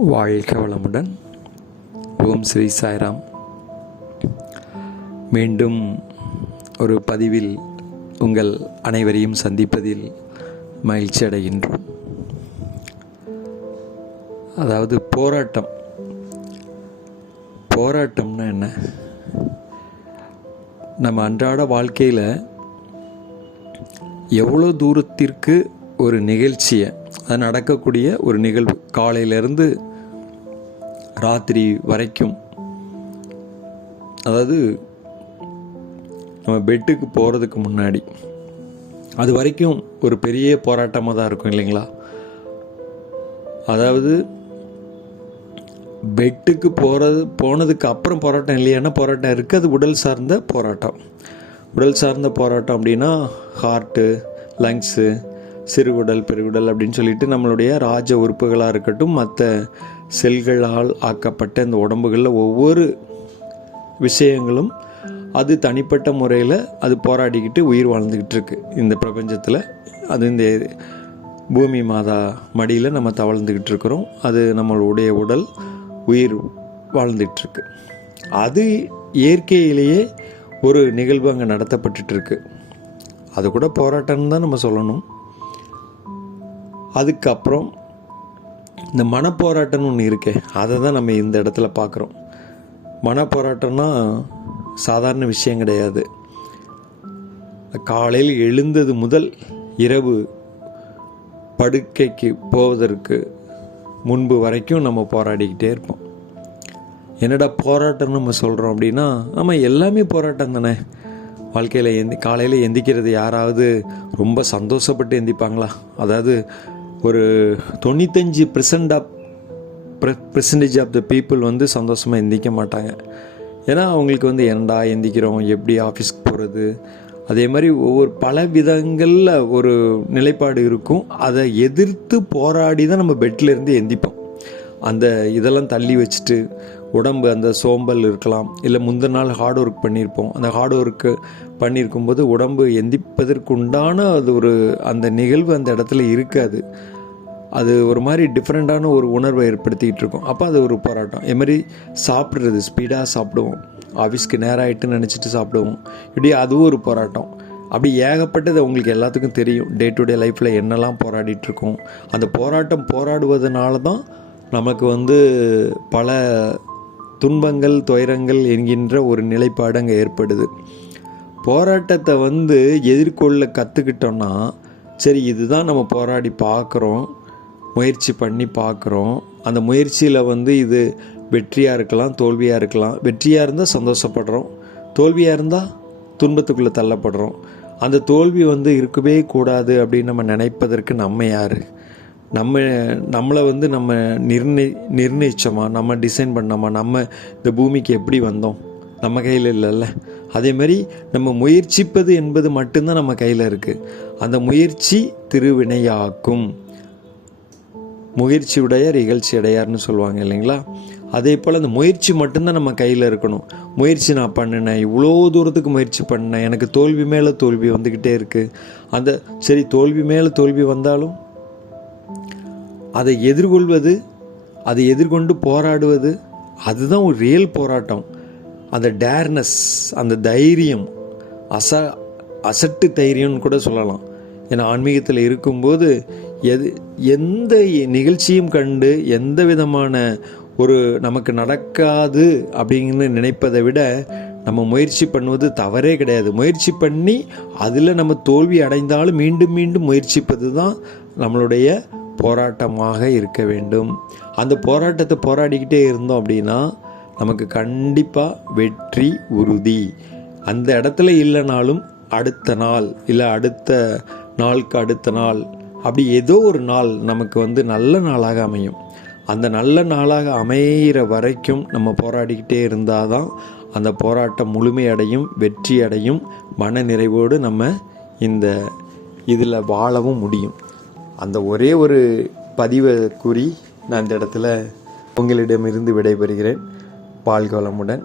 வாழ்க வளமுடன். ஓம் ஸ்ரீ சாய்ராம். மீண்டும் ஒரு பதிவில் உங்கள் அனைவரையும் சந்திப்பதில் மகிழ்ச்சி அடைகின்றோம். அதாவது போராட்டம். போராட்டம்னா என்ன? நம்ம அன்றாட வாழ்க்கையில் எவ்வளோ தூரத்திற்கு ஒரு நிகழ்ச்சியை அது நடக்கக்கூடிய ஒரு நிகழ்வு காலையிலேருந்து ராத்திரி வரைக்கும். அதாவது நம்ம பெட்டுக்கு போகிறதுக்கு முன்னாடி. அது வரைக்கும் ஒரு பெரிய போராட்டமாக தான் இருக்கும் இல்லைங்களா? அதாவது பெட்டுக்கு போகிறது போனதுக்கு அப்புறம் போராட்டம் இல்லையானா போராட்டம் இருக்குது அது உடல் சார்ந்த போராட்டம். உடல் சார்ந்த போராட்டம் அப்படின்னா ஹார்ட்டு லங்ஸு சிறுகுடல் பெருகுடல் அப்படின்னு சொல்லிட்டு நம்மளுடைய ராஜ உறுப்புகளாக இருக்கட்டும் மற்ற செல்களால் ஆக்கப்பட்ட இந்த உடம்புகளில் ஒவ்வொரு விஷயங்களும் அது தனிப்பட்ட முறையில் அது போராடிக்கிட்டு உயிர் வாழ்ந்துக்கிட்டு இருக்கு. இந்த பிரபஞ்சத்தில் அது இந்த பூமி மாதா மடியில் நம்ம தவழ்ந்துக்கிட்டு இருக்கிறோம். அது நம்மளுடைய உடல் உயிர் வாழ்ந்துகிட்டு இருக்கு. அது இயற்கையிலேயே ஒரு நிகழ்வு அங்கே நடத்தப்பட்டுருக்கு அது கூட போராட்டம்னு தான் நம்ம சொல்லணும். அதுக்கப்புறம் இந்த மனப்போராட்டம்னு ஒன்று இருக்கே அதை தான் நம்ம இந்த இடத்துல பார்க்குறோம். மனப்போராட்டம்னா சாதாரண விஷயம் கிடையாது. காலையில் எழுந்தது முதல் இரவு படுக்கைக்கு போவதற்கு முன்பு வரைக்கும் நம்ம போராடிக்கிட்டே இருப்போம். என்னடா போராட்டம்னு நம்ம சொல்கிறோம் அப்படின்னா ஆமாம் எல்லாமே போராட்டம் தானே. வாழ்க்கையில் எந்தி காலையில் எந்திக்கிறது யாராவது ரொம்ப சந்தோஷப்பட்டு எந்திப்பாங்களா? அதாவது ஒரு தொண்ணூத்தஞ்சு percent of percentage of the people வந்து சந்தோஷமாக எந்திக்க மாட்டாங்க. ஏன்னா அவங்களுக்கு வந்து என்னடா எந்திக்கிறோம் எப்படி ஆஃபீஸ்க்கு போகிறது அதே மாதிரி ஒவ்வொரு பல விதங்களில் ஒரு நிலைப்பாடு இருக்கும். அதை எதிர்த்து போராடி தான் நம்ம பெட்டில் இருந்து எந்திப்போம். அந்த இதெல்லாம் தள்ளி வச்சுட்டு உடம்பு அந்த சோம்பல் இருக்கலாம் இல்லை முந்தின நாள் ஹார்ட் ஒர்க் பண்ணியிருப்போம். அந்த ஹார்ட் ஒர்க்கு பண்ணியிருக்கும்போது உடம்பு எந்திப்பதற்கு உண்டான அது ஒரு அந்த நிகழ்வு அந்த இடத்துல இருக்காது. அது ஒரு மாதிரி டிஃப்ரெண்ட்டான ஒரு உணர்வை ஏற்படுத்திக்கிட்டு இருக்கும். அப்போ அது ஒரு போராட்டம். இது மாதிரி சாப்பிட்றது ஸ்பீடாக சாப்பிடுவோம். ஆஃபீஸ்க்கு நேரம் ஆகிட்டுன்னு நினச்சிட்டு சாப்பிடுவோம். இப்படி அதுவும் ஒரு போராட்டம். அப்படி ஏகப்பட்டது உங்களுக்கு எல்லாத்துக்கும் தெரியும். டே டு டே லைஃப்பில் என்னெல்லாம் போராடிட்டுருக்கோம் அந்த போராட்டம் போராடுவதனால தான் நமக்கு வந்து பல துன்பங்கள் துயரங்கள் என்கின்ற ஒரு நிலைப்பாடு அங்கே ஏற்படுது. போராட்டத்தை வந்து எதிர்கொள்ள கற்றுக்கிட்டோன்னா சரி இதுதான் நம்ம போராடி பார்க்குறோம் முயற்சி பண்ணி பார்க்குறோம். அந்த முயற்சியில் வந்து இது வெற்றியாக இருக்கலாம் தோல்வியாக இருக்கலாம். வெற்றியாக இருந்தால் சந்தோஷப்படுறோம் தோல்வியாக இருந்தால் துன்பத்துக்குள்ளே தள்ளப்படுறோம். அந்த தோல்வி வந்து இருக்கவே கூடாது அப்படின்னு நம்ம நினைப்பதற்கு நம்ம யார்? நம்ம நம்மளை வந்து நம்ம நிர்ணய நிர்ணயிச்சோமா? நம்ம டிசைன் பண்ணோமா? நம்ம இந்த பூமிக்கு எப்படி வந்தோம்? நம்ம கையில் இல்லைல்ல. அதே மாதிரி நம்ம முயற்சிப்பது என்பது மட்டும்தான் நம்ம கையில் இருக்குது அந்த முயற்சி திருவினையாக்கும். முயற்சி உடையார் இகழ்ச்சி அடையார்னு சொல்லுவாங்க இல்லைங்களா? அதே போல் அந்த முயற்சி மட்டும்தான் நம்ம கையில் இருக்கணும். முயற்சி நான் பண்ணினேன் இவ்வளோ தூரத்துக்கு முயற்சி பண்ணேன் எனக்கு தோல்வி மேலே தோல்வி வந்துக்கிட்டே இருக்குது அந்த சரி தோல்வி மேலே தோல்வி வந்தாலும் அதை எதிர்கொள்வது அதை எதிர்கொண்டு போராடுவது அதுதான் ஒரு ரியல் போராட்டம். அந்த டேர்னஸ் அந்த தைரியம் அச அசட்டு தைரியம்னு கூட சொல்லலாம். ஏன்னா ஆன்மீகத்தில் இருக்கும்போது எது எந்த நிகழ்ச்சியும் கண்டு எந்த விதமான ஒரு நமக்கு நடக்காது அப்படின்னு நினைப்பதை விட நம்ம முயற்சி பண்ணுவது தவறே கிடையாது. முயற்சி பண்ணி அதில் நம்ம தோல்வி அடைந்தாலும் மீண்டும் மீண்டும் முயற்சிப்பது தான் நம்மளுடைய போராட்டமாக இருக்க வேண்டும். அந்த போராட்டத்தை போராடிக்கிட்டே இருந்தோம் அப்படின்னா நமக்கு கண்டிப்பாக வெற்றி உறுதி. அந்த இடத்துல இல்லைனாலும் அடுத்த நாள் இல்லை அடுத்த நாளுக்கு அடுத்த நாள் அப்படி ஏதோ ஒரு நாள் நமக்கு வந்து நல்ல நாளாக அமையும். அந்த நல்ல நாளாக அமைகிற வரைக்கும் நம்ம போராடிக்கிட்டே இருந்தால் தான் அந்த போராட்டம் முழுமையடையும் வெற்றி அடையும் மன நிறைவோடு நம்ம இந்த இதில் வாழவும் முடியும். அந்த ஒரே ஒரு பதிவை கூறி நான் இந்த இடத்துல உங்களிடமிருந்து விடைபெறுகிறேன். பால்கோலமுடன்.